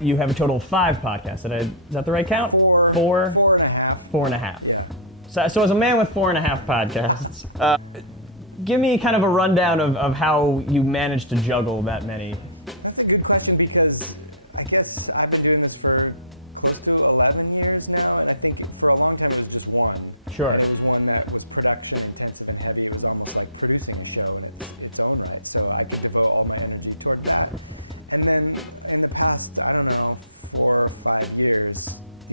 you have a total of 5 podcasts. Is that the right count? Four? 4.5. Yeah. So as a man with 4.5 podcasts, give me kind of a rundown of how you managed to juggle that many. That's a good question because I guess I've been doing this for close to 11 years now, and I think for a long time it was just one. Sure. One that was production intensive and heavy. It was almost like producing a show in its own right, so I could devote all my energy toward that. And then in the past, I don't know, 4 or 5 years,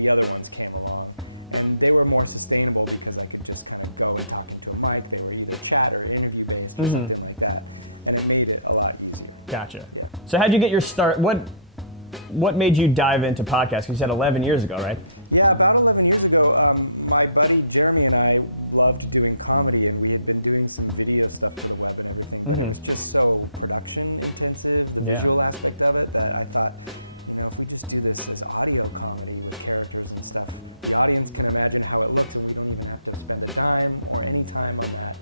the other ones came along. And they were more sustainable because I could just kind of go talking to a mic, they would be chatter, interview based, and like that. And it made it a lot easier. Gotcha. So how'd you get your start? What made you dive into podcasts? You said 11 years ago, right? Yeah, about 11 years ago, my buddy Jeremy and I loved doing comedy, and we had been doing some video stuff together. It was just so production intensive, the visual aspect of it, that I thought, if we just do this as audio comedy with characters and stuff, the audience can imagine how it looks, and we don't even have to spend the time or any time on that.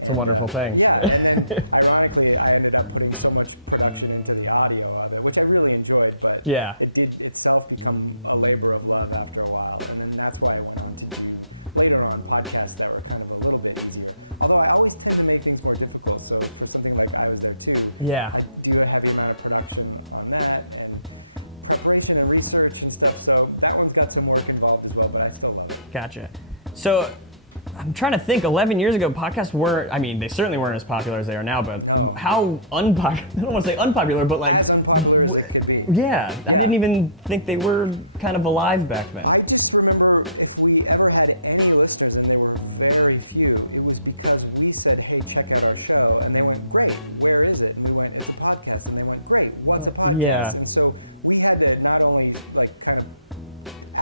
It's a wonderful thing. Yeah, and then, ironically, I ended up putting so much production into the audio of it, which I really enjoyed, but it did itself become a labor of love after a while, and then that's why I went on to later on podcasts that are kind of a little bit easier. Although I always tend to make things more difficult, so there's something like that is there too. Yeah. I do a heavy amount of production on that, and preparation and research and stuff, so that one's got some work involved as well, but I still love it. Gotcha. So I'm trying to think, 11 years ago, podcasts weren't, I mean, they certainly weren't as popular as they are now, but how unpopular, I don't want to say unpopular, but like, As unpopular as it could be. yeah, I didn't even think they were kind of alive back then. I just remember if we ever had any listeners, and they were very few, it was because we said, hey, check out our show. And they went, great, where is it? And we went, it's a podcast. And they went, great, what's a podcast? Yeah. And so we had to not only like kind of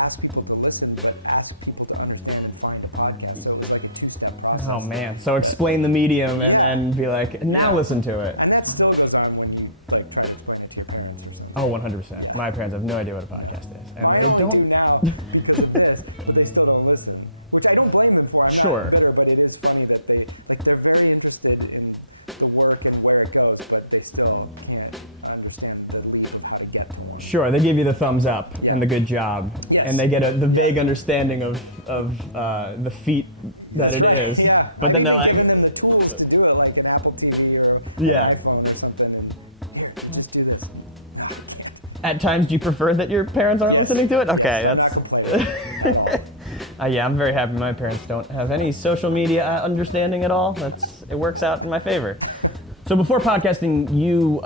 ask people to listen, but ask people to understand and find a podcast. So it was like a 2-step process. Oh man, so explain the medium and be like, now listen to it. And that still goes on when you like try to explain it to your parents or something. Oh, 100%. My parents have no idea what a podcast is. And My they mom don't. do now, because they still don't listen, which I don't blame them for. I'm Sure. not bitter, but it is funny that they're very interested in the work and where it goes, but they still can't understand how to get there. Sure, they give you the thumbs up and the good job, and they get the vague understanding of the feat that it is. Yeah. But then they're like, Given them the tools to do it, like an Apple TV or Yeah. iPhone or something. Here, just do this. at times, do you prefer that your parents aren't listening to it? Okay, that's. Yeah, I'm very happy my parents don't have any social media understanding at all. It works out in my favor. So before podcasting, you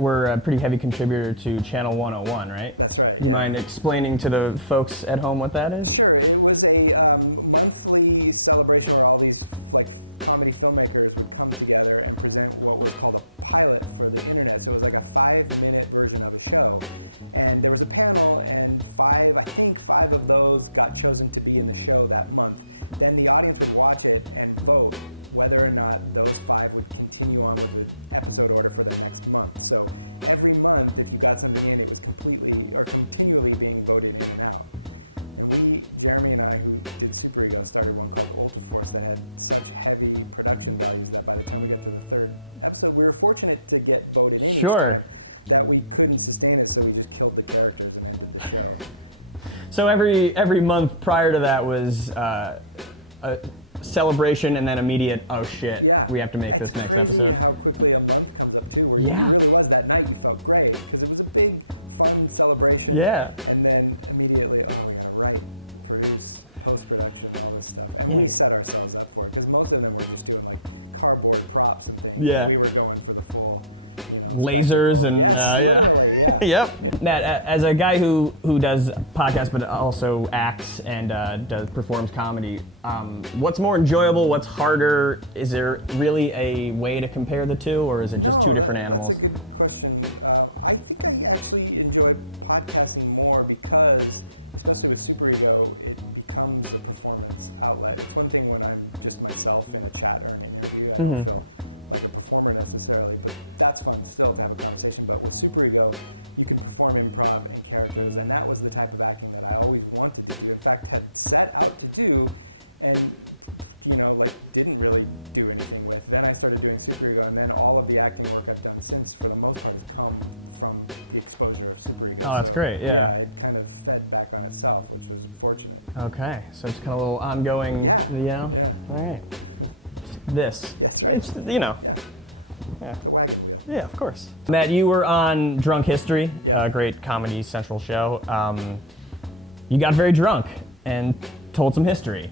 were a pretty heavy contributor to Channel 101, right? That's right. You mind explaining to the folks at home what that is? Sure. It was a monthly celebration where all these like comedy filmmakers would come together and present what we call a pilot for the internet. So it was like a 5-minute version of a show, and there was a panel, and I think five of those got chosen to be in the show that month. Then the audience would watch it and vote whether or not those 5 would continue on with the episode order for the next month. So every month, if you got something in, it was completely or continually being voted in and out. We, Jeremy and I, who did Super Ego, started one of my goals, of course, that had such heavy production values that by the time we got to the third episode, we were fortunate to get voted in. Sure. That we couldn't sustain it, so we just killed the characters. So every month prior to that was a celebration and then immediate, oh shit, we have to make this next episode. How quickly a month comes up too. Yeah. It really was that night. We felt great because it was a big, fun celebration. Yeah. And then immediately, write, produce, post-production, and stuff. Yeah. We set ourselves up for it because most of them were just doing like cardboard props. Yeah. We were going for the full. Lasers and yeah. Yep. Matt, as a guy who does podcasts but also acts and performs comedy, what's more enjoyable? What's harder? Is there really a way to compare the two, or is it just two different animals? Question. I think I actually enjoy podcasting more because, especially with Super Ego, it becomes a performance outlet. It's one thing when I'm just myself in a chat or an interview. Performer necessarily. That's fun still to have a conversation, but with Super Ego, you can perform an improv and characters, and that was the type of acting that I always wanted to do. In fact, I set out to do, and didn't really do anything with. Then I started doing Super Ego, and then all of the acting work I've done since, for the most part, come from the exposure of Super Ego. Oh, that's great. Yeah. I kind of fed back by myself, which was unfortunate. Okay, so it's kind of a little ongoing, All right. This. It's, Yeah. Yeah, of course. Matt, you were on Drunk History, a great Comedy Central show. You got very drunk and told some history.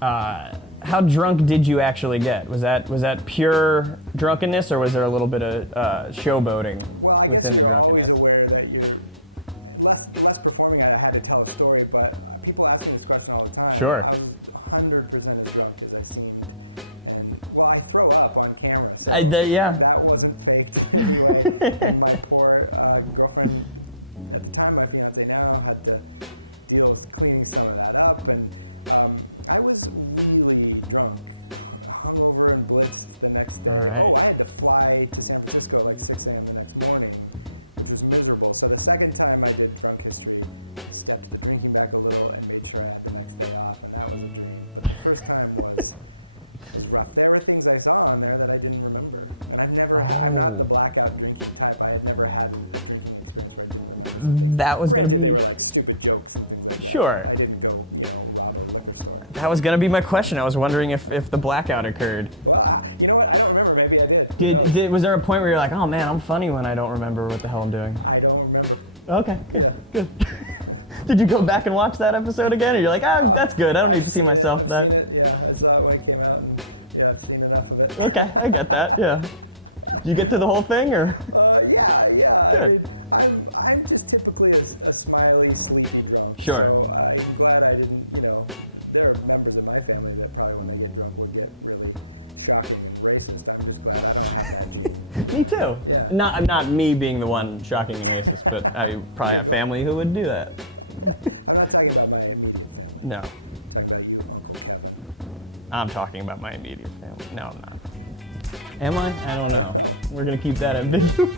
How drunk did you actually get? Was that pure drunkenness, or was there a little bit of showboating within the drunkenness? Less performing than I had to tell a story, but people ask me this question all the time. Sure. I'm 100% drunk at the scene. Well, I throw up on camera. So Yeah. that wasn't fake. My poor girlfriend at the time, I was like, I don't have to deal with cleaning some of that up. And I was really drunk. Hungover and blitzed the next day. All right. I had to fly to San Francisco at 6 a.m. the next morning, which was miserable. So the second time I did Drunk History, I stepped the thinking back a little and made sure I stayed off. The first time was rough. There were things I saw on there that I didn't remember. I never had the Blackout type. I had never had That was gonna be stupid jokes. sure. I didn't go, understand. That was gonna be my question. I was wondering if the blackout occurred. Well, you know what? I don't remember. Maybe I did. Was there a point where you're like, oh man, I'm funny when I don't remember what the hell I'm doing? I don't remember. Okay, good. Did you go back and watch that episode again, or you're like, that's good. I don't need to see myself that. Yeah, I saw it when it came out. Yeah, I've seen enough of it. Okay, I get that. Yeah. Did you get to the whole thing, or? Yeah. Good. I'm just typically a smiley, sleepy film. Sure. So I'm glad I didn't, there are members of my family that probably when they get drunk will get really shocking, racist stuff. Me too. Not me being the one shocking and racist, but I probably have family who would do that. I'm not talking about my No. I'm talking about my immediate family. No, I'm not. Am I? I don't know. We're gonna keep that ambiguous.